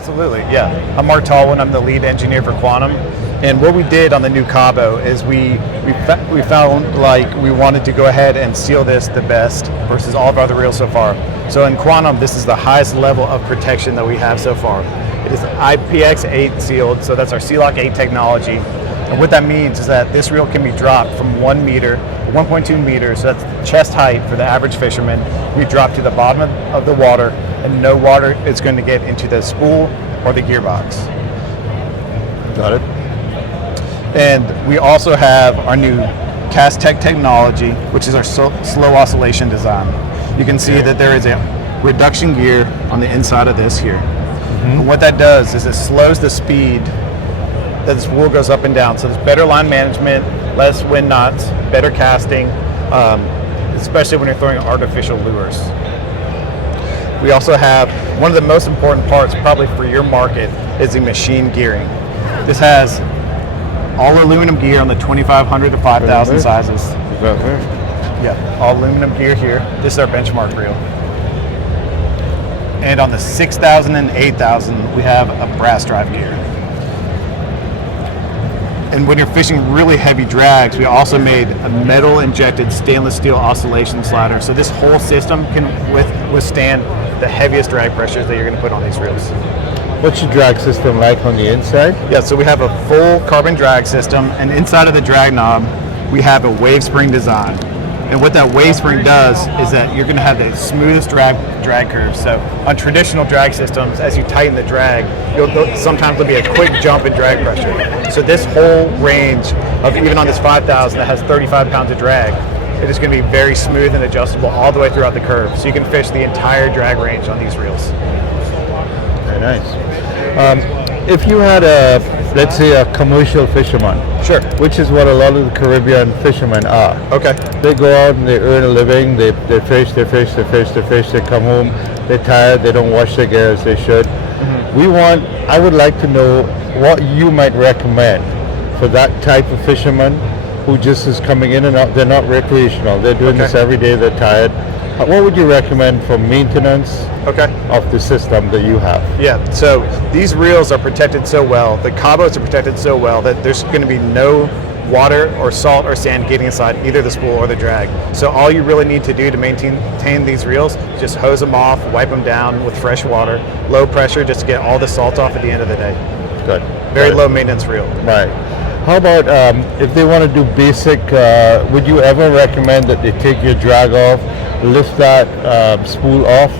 Absolutely, yeah. I'm Mark Talwin. I'm the lead engineer for Quantum. And what we did on the new Cabo is we found like we wanted to go ahead and seal this the best versus all of our other reels so far. So in Quantum, this is the highest level of protection that we have so far. It is IPX8 sealed, so that's our Sealoq 8 technology. And what that means is that this reel can be dropped from 1 meter, 1.2 meters, so that's chest height for the average fisherman. We drop to the bottom of the water, and no water is going to get into the spool or the gearbox. Got it. And we also have our new CASTEQ technology, which is our slow oscillation design. You can see that there is a reduction gear on the inside of this here. And what that does is it slows the speed that this spool goes up and down. So there's better line management, less wind knots, better casting, especially when you're throwing artificial lures. We also have one of the most important parts, probably for your market, is the machine gearing. This has all aluminum gear on the 2500 to 5000 sizes. Yeah, all aluminum gear here. This is our benchmark reel. And on the 6000 and 8000, we have a brass drive gear. And when you're fishing really heavy drags, we also made a metal injected stainless steel oscillation slider. So this whole system can withstand the heaviest drag pressures that you're going to put on these reels. What's your drag system like on the inside? Yeah, so we have a full carbon drag system, and inside of the drag knob, we have a wave spring design. And what that wave spring does is that you're going to have the smoothest drag curve. So on traditional drag systems, as you tighten the drag, sometimes there'll be a quick jump in drag pressure. So this whole range of, even on this 5000 that has 35 pounds of drag, it is going to be very smooth and adjustable all the way throughout the curve. So you can fish the entire drag range on these reels. Very nice. If you had let's say a commercial fisherman, sure, which is what a lot of the Caribbean fishermen are. Okay. They go out and they earn a living, they fish, they come home, they're tired, they don't wash their gear as they should. I would like to know what you might recommend for that type of fisherman who just is coming in and out. They're not recreational, they're doing this every day, they're tired. What would you recommend for maintenance of the system that you have? Yeah, so these reels are protected so well, the Cabos are protected so well that there's going to be no water or salt or sand getting inside either the spool or the drag. So all you really need to do to maintain these reels is just hose them off, wipe them down with fresh water, low pressure, just to get all the salt off at the end of the day. Good. Very low maintenance reel. Right. How about if they want to do basic, would you ever recommend that they take your drag off, lift that spool off,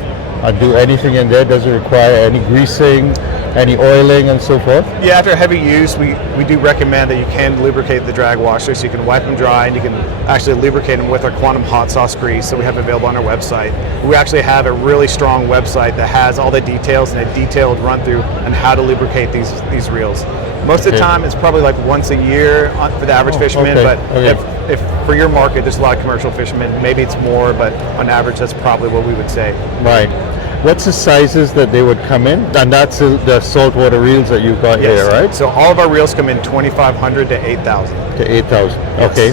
and do anything in there? Does it require any greasing, any oiling, and so forth? Yeah, after heavy use, we do recommend that you can lubricate the drag washer, so you can wipe them dry and you can actually lubricate them with our Quantum hot sauce grease that we have available on our website. We actually have a really strong website that has all the details and a detailed run through on how to lubricate these reels. Most of the time, it's probably like once a year for the average fisherman, but if for your market, there's a lot of commercial fishermen, maybe it's more, but on average, that's probably what we would say. Right. What's the sizes that they would come in? And that's the saltwater reels that you got here, right? So all of our reels come in 2,500 to 8,000. To 8,000, okay.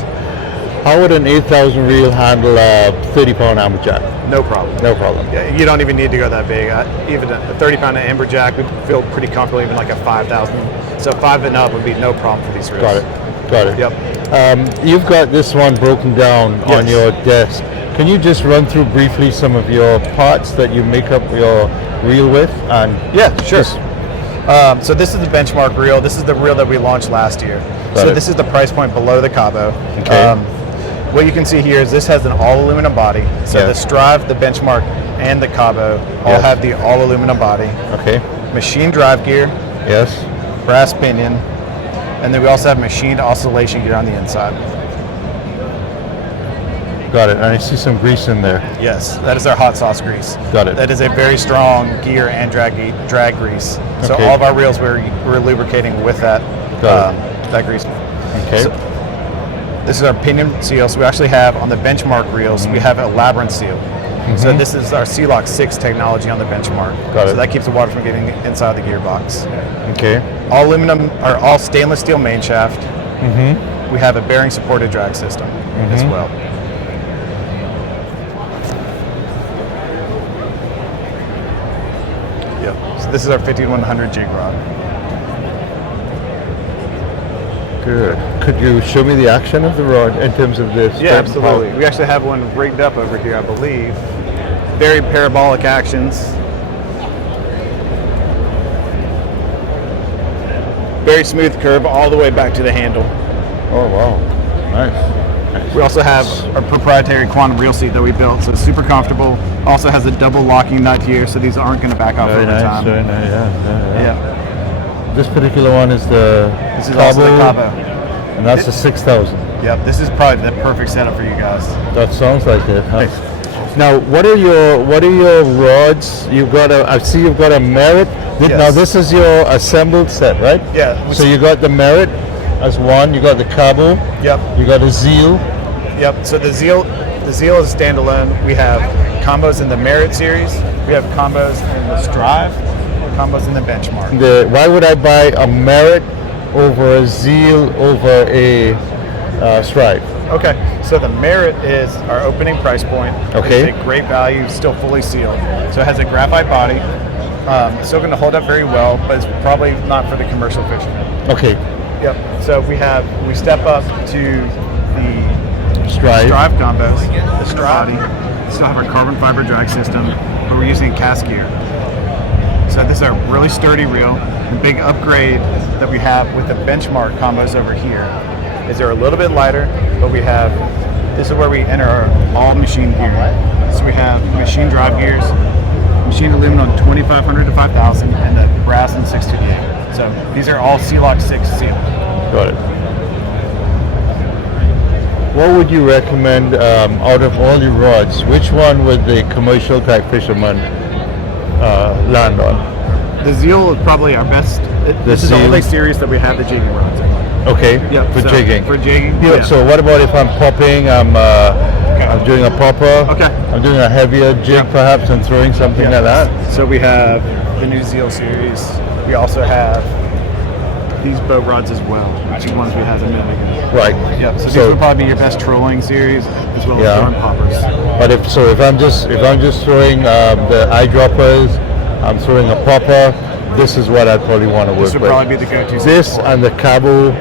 How would an 8,000 reel handle a 30-pound amberjack? No problem. No problem. Yeah, you don't even need to go that big. Even a 30-pound amberjack would feel pretty comfortable, even like a 5,000. So 5 and up would be no problem for these reels. Got it. Yep. You've got this one broken down on your desk. Can you just run through briefly some of your parts that you make up your reel with? And yeah, sure. So this is the benchmark reel. This is the reel that we launched last year. This is the price point below the Cabo. Okay. What you can see here is this has an all aluminum body. So the Strive, the benchmark, and the Cabo all have the all aluminum body. Okay. Machine drive gear. Yes. Brass pinion. And then we also have machined oscillation gear on the inside. Got it. And I see some grease in there. Yes, that is our hot sauce grease. Got it. That is a very strong gear and drag grease. So all of our reels we're lubricating with that grease. Okay. So this is our pinion seal. So we actually have on the benchmark reels, we have a labyrinth seal. So this is our Sealoq 6 technology on the benchmark. Got it. So that keeps the water from getting inside the gearbox. Okay. All aluminum, or all stainless steel main shaft. We have a bearing supported drag system as well. Yep. So this is our 5100 jig rod. Good. Could you show me the action of the rod in terms of this? Yeah, absolutely. We actually have one rigged up over here, I believe. Very parabolic actions. Very smooth curve all the way back to the handle. Oh wow, nice. We also have our proprietary quantum reel seat that we built, so it's super comfortable. Also has a double locking nut here, so these aren't going to back off Very over nice. time. Very nice. Yeah. Yeah. This particular one is the This is also the Cabo. and that's the 6000. Yep. This is probably the perfect setup for you guys. That sounds like it. Huh? Now, what are your rods? You've got I see you've got a Merit. Yes. Now this is your assembled set, right? Yeah. So you got the Merit as one. You got the Cabo. Yep. You got a Zeal. Yep. So the Zeal is standalone. We have combos in the Merit series. We have combos in the Strive. Combos in the Benchmark. Why would I buy a Merit over a Zeal over a Strive? Okay, so the Merit is our opening price point. Okay. It's a great value, still fully sealed. So it has a graphite body. It's still going to hold up very well, but it's probably not for the commercial fisherman. Okay. Yep. So we step up to the Strive. combos, the Strive body. Still have our carbon fiber drag system, but we're using cast gear. So this is a really sturdy reel. The big upgrade that we have with the Benchmark combos over here is they're a little bit lighter, but this is where we enter our all machine gear. So we have machine drive gears, machine aluminum 2500 to 5000, and the brass and 658. So these are all Sealoq 6 sealed. Got it. What would you recommend out of all your rods? Which one would the commercial type fisherman land on? The Zeal is probably our best. This is the only series that we have the jigging rods in. Okay. Yep, For so jigging. For jigging. Yeah. So what about if I'm popping? I'm doing a popper. Okay. I'm doing a heavier jig perhaps and throwing something like that. So we have the new Zeal series. We also have these boat rods as well, which are ones we had a minute ago. Right. Yep. So these would probably be your best trolling series as well as throwing poppers. But if I'm just throwing the eyedroppers, I'm throwing a popper. This is what I'd probably want to work with. This would probably be the go-to. This and the Cabo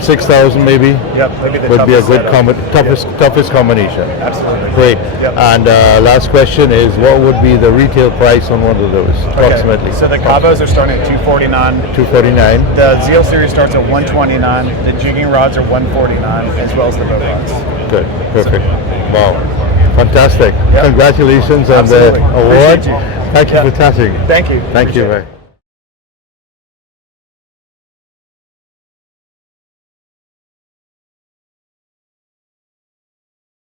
6000 maybe. Yep. Maybe the would be a good setup. toughest combination. Absolutely. Great. Yep. And last question is, what would be the retail price on one of those, approximately? So the Cabos are starting at $249. $249. The Zeal series starts at $129. The jigging rods are $149, as well as the boat rods. Good. Perfect. Wow. Fantastic. Yep. Congratulations on Absolutely. the award. Appreciate you. Thank you for chatting. Thank you. Thank you. Appreciate it. Bye.